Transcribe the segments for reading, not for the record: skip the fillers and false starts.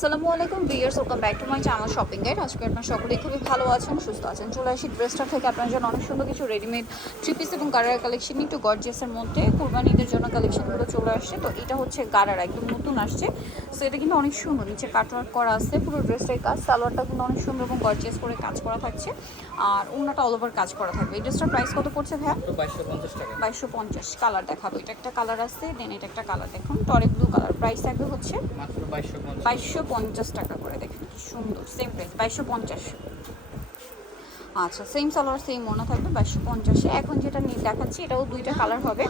আসসালামু আলাইকুম viewers, welcome back to my channel shopping guide. আজকে আপনারা সকলেই খুবই ভালো আছেন, সুস্থ আছেন। চলে আসি ড্রেসটা থেকে আপনার জন্য অনেক সুন্দর কিছু রেডিমেড থ্রি পিস এবং গারারা কালেকশন, একটু গর্জিয়াসের মধ্যে কুরবানিদের জন্য কালেকশনগুলো চলে আসছে। তো এটা হচ্ছে গারারা, একদম নতুন আসছে। সো এটা কিন্তু অনেক সুন্দর, নিচে কাটওয়ার্ক করা আছে, পুরো ড্রেসটাই কাজ। সালোয়ারটা কিন্তু অনেক সুন্দর এবং গর্জিয়াস করে কাজ করা থাকছে, আর ওড়নাটা অল ওভার কাজ করা থাকবে। এই ড্রেসটার প্রাইস কত পড়ছে ভাইয়া? 2250 টাকা। 2250। কালার দেখাবো, এটা একটা কালার আছে, দেন এটা একটা কালার দেখুন, টরে ব্লু কালার। প্রাইস থাকবে হচ্ছে মাত্র 2250। 2250 টাকা করে। দেখেন কি সুন্দর, সেম প্রাইস 2250। আচ্ছা, সেম সালোয়ার সেম ওড়না থাকবে 2250-এ। এখন যেটা দেখাচ্ছি এটাও দুইটা কালার হবে।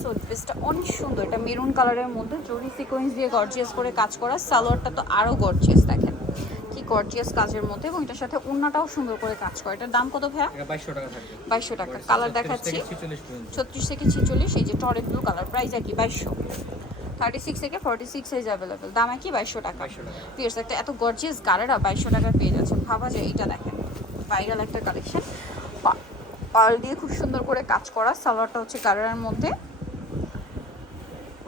সো ড্রেসটা অনেক সুন্দর, এটা মেরুন কালারের মধ্যে জরি সিকোয়েন্স দিয়ে গর্জিয়াস করে কাজ করা। সালোয়ারটা তো আরও গর্জিয়াস, দেখেন কি গর্জিয়াস কাজের মধ্যে, এবং এটার সাথে ওড়নাটাও সুন্দর করে কাজ করে। এটার দাম কত ভাইয়া? এটা 2200 টাকা থাকবে। 2200 টাকা। কালার দেখাচ্ছি 36 থেকে 46, এই যে টরে ব্লু কালার। প্রাইস একই 2200। 36 থেকে 46 সাইজ অ্যাভেলেবেল, দাম একই 2200 টাকা। 2200 টাকা। পিয়ার্স একটা এত গর্জিয়াস গারারা 2200 টাকার পেয়ে যাচ্ছে, ভাবা যায়। এইটা দেখেন ভাইরাল একটা কালেকশন, পার্ল দিয়ে খুব সুন্দর করে কাজ করা। সালোয়ারটা হচ্ছে গারারার মধ্যে,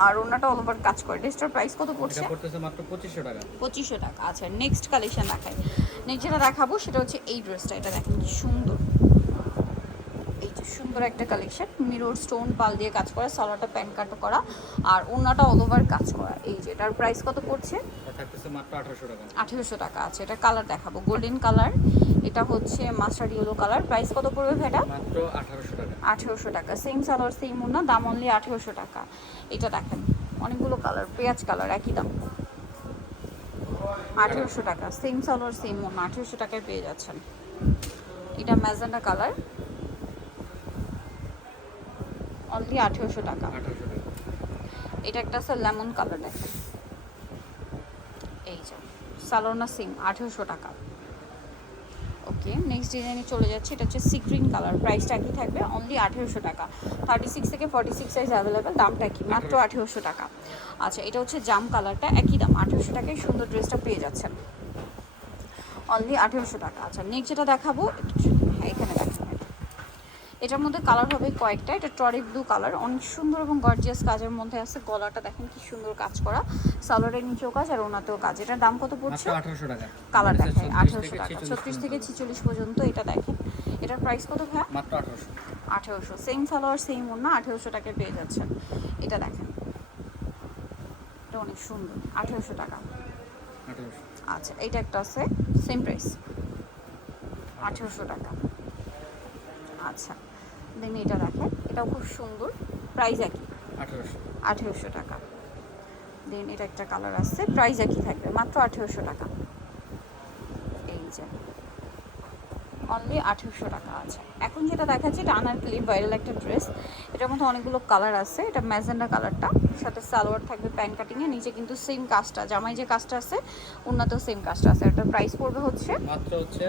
আর ওনাটা অল ওভার কাজ করে। ড্রেসটার প্রাইস কত পড়ছে? এটা পড়তেছে মাত্র 2500 টাকা। 2500 টাকা। আচ্ছা, নেক্সট কালেকশন দেখাই। নেক্সট যেটা দেখাবো সেটা হচ্ছে এই ড্রেসটা। এটা দেখেন কি সুন্দর, এই যে সুন্দর একটা কালেকশন, মিরর স্টোন পাল দিয়ে কাজ করা, সালোয়ারটা প্যান কাট করা, আর ওড়নাটা অল ওভার কাজ করা। এই যে এটার প্রাইস কত পড়ছে? এটা থাকতেছে মাত্র 1800 টাকা। 1800 টাকা। আছে এটা কালার দেখাবো, গোল্ডেন কালার, এটা হচ্ছে মাস্টার্ড ইয়েলো কালার। প্রাইস কত পড়বে ভাইটা? মাত্র 1800 টাকা। 1800 টাকা। সেম সালোয়ার সেম ওড়না, দাম অনলি 1800 টাকা। এটা দেখেন অনেকগুলো কালার, পেঁয়াজ কালার, একই দাম 1800 টাকা। সেম সালোয়ার সেম ওড়না, 1800 টাকায় পেয়ে যাচ্ছেন। এটা ম্যাজেন্ডা কালার, অনলি 1800 টাকা। 1800 টাকা। এটা একটা আছে লেমন কালার, দেখেন এই যে সালোনা সিম, 1800 টাকা। ওকে, নেক্সট ডিজাইনে চলে যাচ্ছে। এটা হচ্ছে সি গ্রিন কালার, প্রাইসটা একই থাকবে, অনলি 1800 টাকা। 36 থেকে 46 সাইজ অ্যাভেলেবেল, দামটা কি? মাত্র 1800 টাকা। আচ্ছা, এটা হচ্ছে জাম কালারটা, একই দাম 1800 টাকায় সুন্দর ড্রেসটা পেয়ে যাচ্ছেন, অনলি 1800 টাকা। আচ্ছা, নেক্সট যেটা দেখাবো এখানে দেখাবো, এটার মধ্যে কালার হবে কয়েকটা। এটা টরি ব্লু কালার, অনেক সুন্দর এবং গর্জিয়াস কাজের মধ্যে আছে। গলাটা দেখেন কি সুন্দর কাজ করা, সালোয়ারের নিচেও কাজ আর ওনাতেও কাজ। এটার দাম কত পড়ছে? মাত্র 1800 টাকা। কালার দেখেন 1800 টাকা, 36 36 থেকে 46 পর্যন্ত। এটা দেখেন, এটার প্রাইস কত ভাইয়া? মাত্র 1800। 1800। সেম সালোয়ার সেম ওড়না, 1800 টাকায় পেয়ে যাচ্ছেন। এটা দেখেন, এটা অনেক সুন্দর, 1800 টাকা। 1800। আচ্ছা, এইটা একটা আছে সেম প্রাইস, 1800 টাকা। আচ্ছা, দেন এটা দেখেন, এটাও খুব সুন্দর, প্রাইস একই 1800। 1800 টাকা। দেন এটা একটা কালার আছে, প্রাইস একই থাকবে, মাত্র 1800 টাকা। এই যে অনলি 1800 টাকা আছে। এখন যেটা দেখাচ্ছি এটা আনারকলি ভাইরাল একটা ড্রেস, এটার মধ্যে অনেকগুলো কালার আছে। এটা ম্যাজেন্ডা কালারটা, সাথে সালোয়ার থাকবে প্যান কাটিংয়ে, নিচে কিন্তু সেম কাজটা, জামাই যে কাজটা আছে ওনাতেও সেম কাজটা আছে। এটার প্রাইস পড়বে হচ্ছে মাত্র হচ্ছে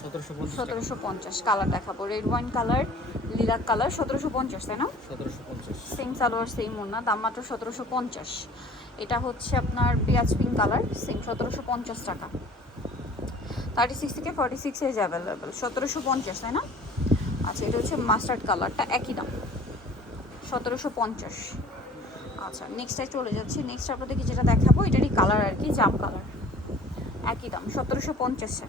1750 টাকা। 1750। কালার দেখাবো, red wine colour, lilac colour, 1750 তাই না? 1750। সেম সালোয়ার সেম ওড়না, দাম মাত্র 1750। এটা হচ্ছে আপনার পেঁয়াজ পিঙ্ক কালার, সেম 1750 টাকা। 36 থেকে 46 সাইজ অ্যাভেলেবেল, 1750 তাই না? আচ্ছা, এটা হচ্ছে মাস্টার্ড কালারটা, একই দাম 1750। আচ্ছা, নেক্সটে চলে যাচ্ছি। নেক্সট আপনাদেরকে যেটা দেখাবো এটারই কালার আর কি, জাম কালার, একই দাম 1750-এ।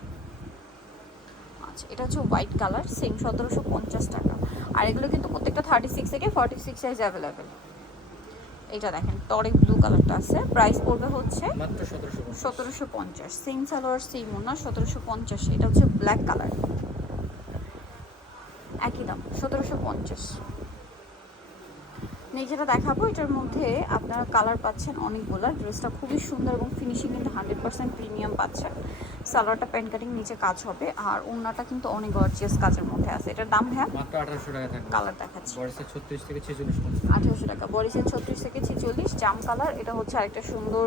আচ্ছা, এটা হচ্ছে হোয়াইট কালার, সেম 1750 টাকা। আর এগুলো কিন্তু প্রত্যেকটা 36 থেকে 46 সাইজ অ্যাভেলেবেল। এটা দেখেন টরে ব্লু কালারটা আছে, প্রাইস পড়বে হচ্ছে মাত্র 1750। 1750। সেম সালোয়ার সেম ওড়না, 1750। এটা হচ্ছে ব্ল্যাক কালার, একই দাম 1750। নেক্সট যেটা দেখাবো এটার মধ্যে আপনারা কালার পাচ্ছেন অনেকগুলো। ড্রেসটা খুবই সুন্দর এবং ফিনিশিং কিন্তু 100% প্রিমিয়াম পাচ্ছেন। সালোয়ারটা প্যান কাটিং, নিচে কাজ হবে, আর ওড়নাটা কিন্তু অনেক গর্জিয়াস কাজের মধ্যে আছে। এটার দাম হ্যাঁ মাত্র 1800 টাকা থাকবে। কালার দেখাচ্ছি, বয়সে 36 থেকে 46 পর্যন্ত। 1800 টাকা। বডিসের 36 থেকে 46, জাম কালার। এটা হচ্ছে আরেকটা সুন্দর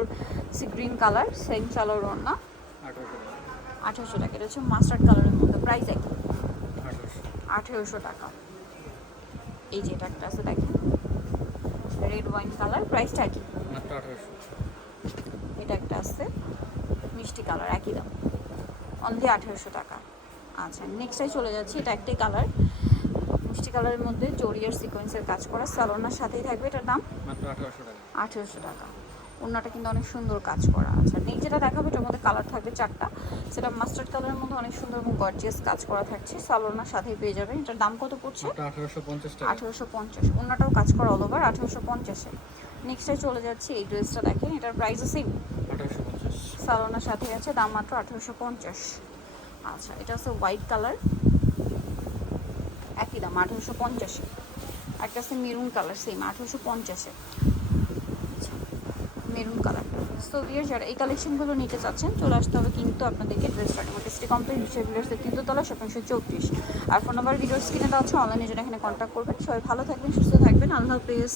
sea green colour, same salwar ওড়না, 1800 টাকা। 1800 টাকা। এটা হচ্ছে মাস্টার্ড কালারের মধ্যে, প্রাইস একই 1800। 1800 টাকা। এই যে এটা একটা আছে দেখেন, রেড ওয়াইন কালার, প্রাইসটা একই মাত্র 1800। এটা একটা আছে মিষ্টি কালার, একই দাম, অনলি 1800 টাকা। আচ্ছা, নেক্সটে চলে যাচ্ছি। এটা একটাই কালার, মিষ্টি কালারের মধ্যে জরিয়ার সিকোয়েন্সের কাজ করা, সালোনার সাথেই থাকবে। এটার দাম মাত্র 1800 টাকা। 1800 টাকা। ওড়নাটা কিন্তু অনেক সুন্দর কাজ করা। আচ্ছা নেক্সট যেটা দেখাবো এটার মধ্যে কালার থাকবে 4টা, সেটা মাস্টার্ড কালারের মধ্যে অনেক সুন্দর এবং গর্জিয়াস কাজ করা থাকছে। সালোনার সাথেই পেয়ে যাবেন। এটার দাম কত পড়ছে? মাত্র 1850 টাকা। 1850। ওড়নাটাও কাজ করা অল ওভার 1850-এ। নেক্সটে চলে যাচ্ছি, এই ড্রেসটা দেখেন, এটার প্রাইসও সেম, 1850। সালোনার সাথে আছে, দাম মাত্র 1850। আচ্ছা এটা হচ্ছে হোয়াইট কালার, একই দাম 1850-এ। একটা আছে মেরুন কালার, সেম 1850-এ। Maroon colour. সো ভিউয়ার যারা এই কালেকশনগুলো নিতে চাচ্ছেন চলে আসতে হবে কিন্তু আপনাদেরকে ড্রেস স্টার্টিং টেস্টি কমপ্লিট বিষয় ভিউয়ার্সের 3 তলা 734। আর ফোন নাম্বার ভিডিওস কিনে দেওয়া হচ্ছে, অনলাইনে যেটা এখানে কন্ট্যাক্ট করবেন। সবাই ভালো থাকবেন, সুস্থ থাকবেন, আল্লাহ হাফেজ।